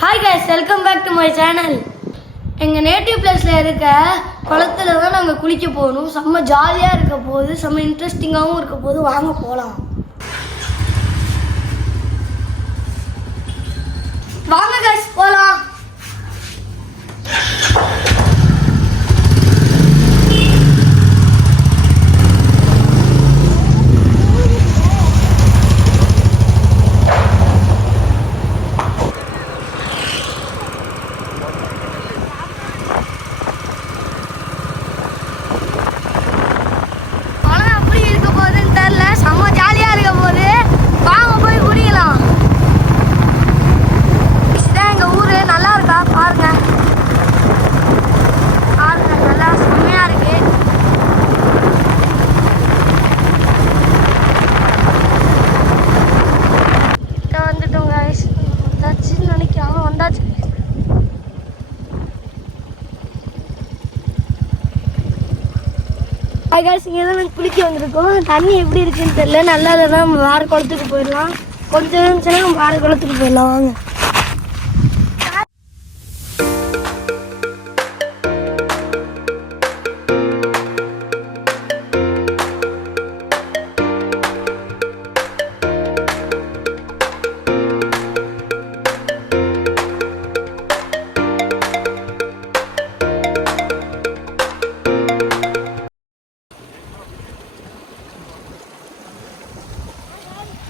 Hi guys, welcome back to my channel. எங்கள் native பிளேஸில் இருக்க குளத்துல தான் நாங்கள் குளிக்க போகணும். செம்ம ஜாலியாக இருக்க போகுது, செம்ம இன்ட்ரெஸ்டிங்காகவும் இருக்க போகுது. வாங்க போகலாம். வாங்க கைஸ் போகலாம். இங்கே தான் நாங்கள் குளிக்க வந்திருக்கோம். தண்ணி எப்படி இருக்குன்னு தெரியல. நல்லா இல்லைன்னா நம்ம வேறு குளத்துக்கு போயிடலாம். கொஞ்சம் இருந்துச்சுன்னா நம்ம வேறு குளத்துக்கு போயிடலாம். வாங்க.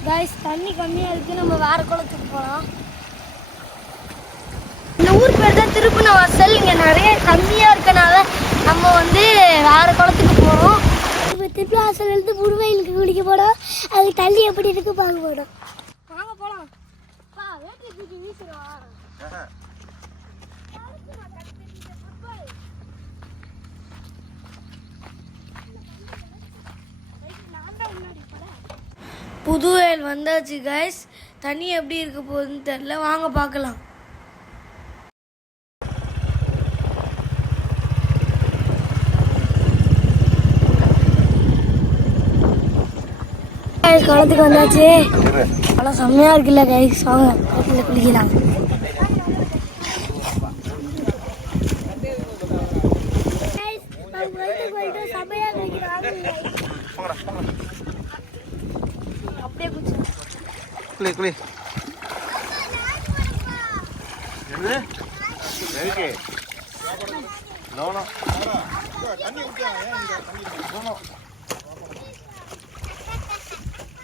கைஸ், தண்ணி கம்மியாக இருக்குது. நம்ம வேறு குளத்துக்கு போகலாம். இந்த ஊர் பேர் தான் திருப்புனவாசல். இங்கே நிறைய கம்மியாக இருக்கனால நம்ம வேறு குளத்துக்கு போகிறோம். இப்போ திருப்புனவாசல் இருந்து முருவயிலுக்கு குளிக்க போகிறோம். அது தண்ணி எப்படி இருக்கு பார்க்க போகிறோம். வாங்க போகலாம். வேட்டி தூக்கி வீசுறோம். புது வயல் வந்தாச்சு கைஸ். தண்ணி எப்படி இருக்க போகுதுன்னு தெரியல. வாங்க பார்க்கலாம். குளத்துக்கு வந்தாச்சு. குளம் செம்மையா இருக்குல்ல கைஸ். வாங்க குளத்துல குளிக்கலாம். குளி குளி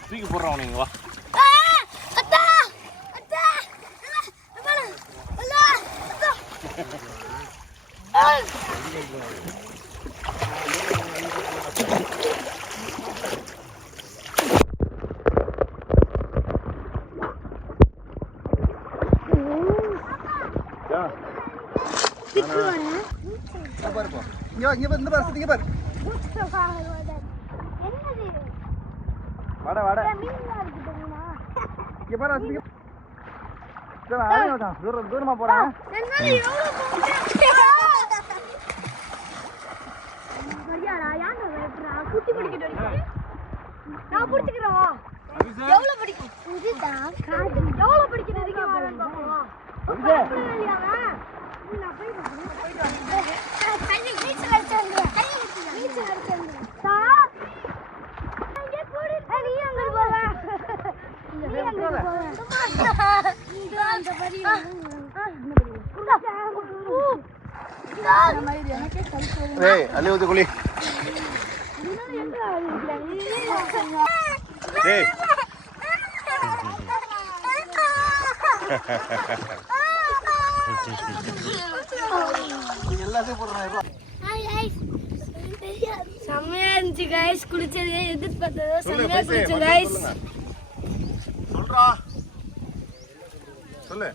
தூக்கி போடுறோம். நீங்க வா. தூரமா போறேன். ಅಲ್ಲಿ ಹೋದ ಕುಳಿ செம்மையா இருந்துச்சு கைஸ். குளிச்சது எதிர்பார்த்ததோ செம்மையா குளிச்சு கைஸ். சொல்றா சொல்லு.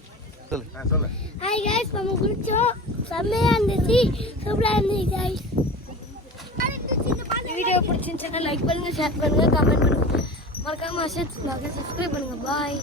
ஹாய் கைஸ், நம்ம குளிச்சோம். செம்மையா இருந்துச்சு, சூப்பரா இருந்துச்சு கைஸ். வீடியோ பிடிச்சிருந்துச்சுன்னா லைக் பண்ணுங்க, ஷேர் பண்ணுங்க, கமெண்ட் பண்ணுங்க. மறக்காம சப்ஸ்கிரைப் பண்ணுங்க. பாய்.